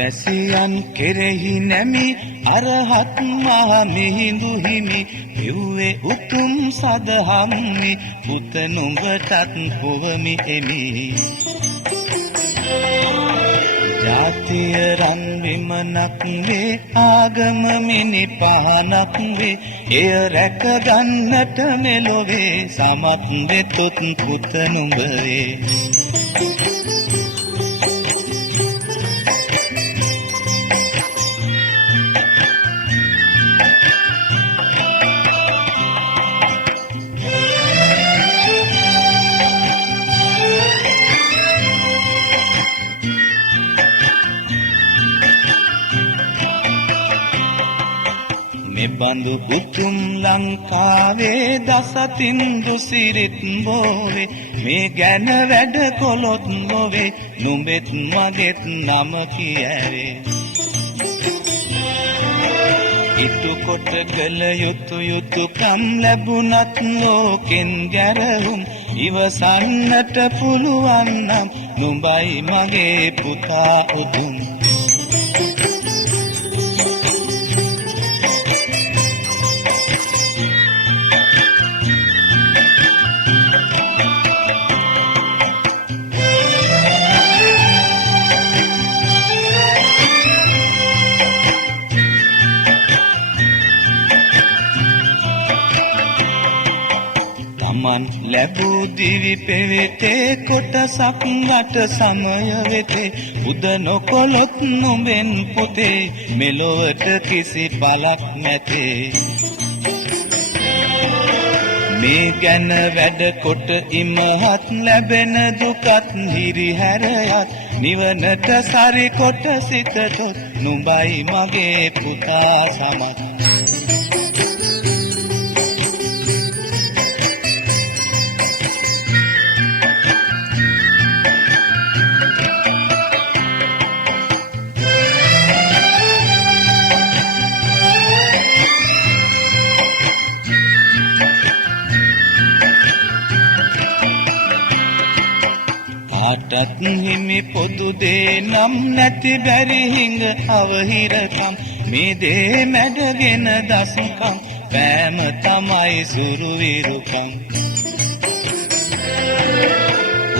වැසියන් කෙරෙහි නැමි අරහත් මහ මිහිඳු හිමි පෙව්වේ උතුම් සදහම්මි පුත නුඹටත් පුවමි එමි ජාතිය රන් විමනක් වේ ආගම මිනි පහනක් වේ එය රැක ගන්නට මෙලොවේ සමත් වෙතොත් පුත නුඹේ මෙබඳු උතුම් ලංකාවේ දසතින් දුසිරිත් බෝවේ මේ ගැන වැඩ කොළොත් නොවේ නුඹෙත් මගෙත් නම කියවේ ඉටු කොට කළ යුතුයකම් ලැබුණත් ලෝකෙන් ගැරහුම් ඉවසන්නට පුළුවන් නම් නුඹයි මගේ පුතා උතුම් මන් ලැබූ දිවි පෙවෙතේ කොටසක් වට සමය වෙතේ උද නොකොළොත් නුඹෙන් පුතේ මෙලොවට කිසි පලක් නැතේ මේ ගැන වැඩ කොට ඉමහත් ලැබෙන දුකත් හිරිහැරයත් නිවනට සරි කොට සිතතොත් නුඹයි මගේ පුතා සමත් කාටත් හිමි පොදු දේ නම් නැති බැරි හිඟ අවහිරකම් මේ දේ මැඩගෙන දසකම් පෑම තමයි සුරුවිරුකම්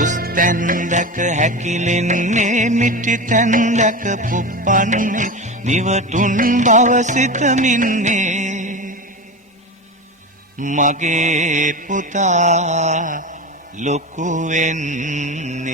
උස්තැන් දැක හැකිලෙන්නේ මිටි තැන් දැක පුප්පන්නේ නිවටුන් බව සිතමින්නේ මගේ පුතා ලොකු වෙන්නේ